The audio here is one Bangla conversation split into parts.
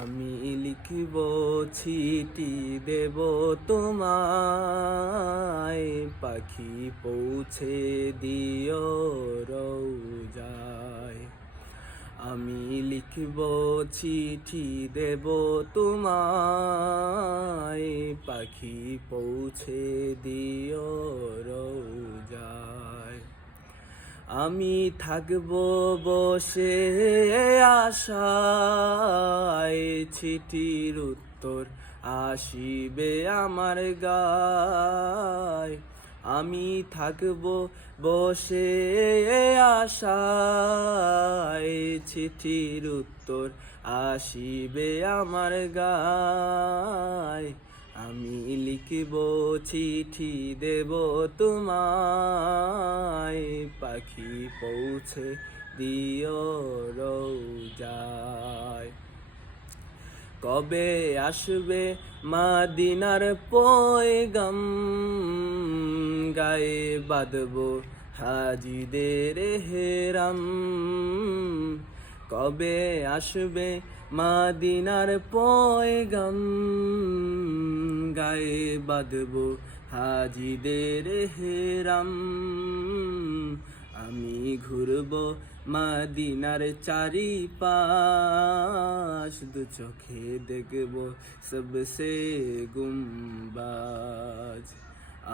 আমি লিখিব চিঠি দেব তোমায়, পাখি পৌঁছে দিও রোজায়। আমি লিখিব চিঠি দেব তোমায়, পাখি পৌঁছে দিও রোজায়। আমি থাকব বসে আশায়, চিঠির উত্তর আসিবে আমার গায়। আমি থাকব বসে আশায়, চিঠির উত্তর আসিবে আমার গায়। আমি লিখিব চিঠি দেব তোমায়, পাখি পৌঁছে দিও রোজায়। কবে আসবে মদিনার পয়গাম, গায়ে বাঁধব হাজিদের হেরাম। কবে আসবে মদিনার পয়গাম, গায়ে বাঁধব হাজিদের হেরাম। আমি ঘুরব মদিনার চারিপাশ, দু চোখে দেখব সবসে গুম্বাজ।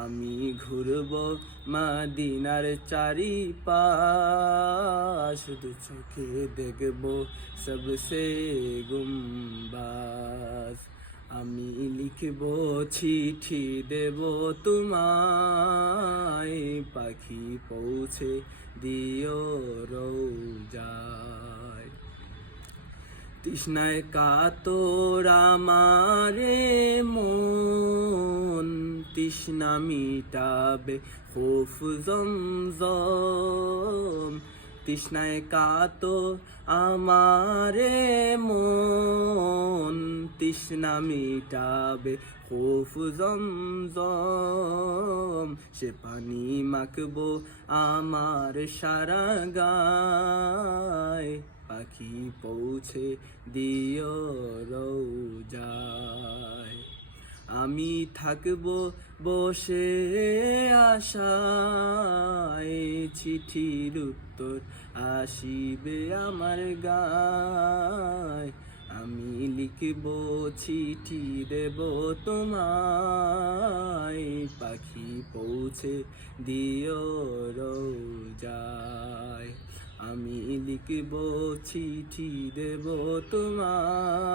আমি ঘুরব মদিনার চারিপাশ, দু চোখে দেখব সবসে গুম্বাজ। আমি লিখব চিঠি দেব তোমায়, পাখি পৌঁছে দিও রোজায়। তৃষ্ণায় কাতর আমারে মন, তৃষ্ণা মিটাবে খোফ জমজম। তৃষ্ণায় কাতর আমারে মন, তৃষ্ণা মিটাবে খোফ জমজম। সে পানি মাখবো আমার সারা গায়, পাখি পৌঁছে দিও রোজায়। আমি থাকব বসে আশায়, চিঠির উত্তর আসিবে আমার গায়। আমি লিখব চিঠি দেব তোমায়, পাখি পৌঁছে দিও রোজায়। আমি লিখব চিঠি দেব তোমায়।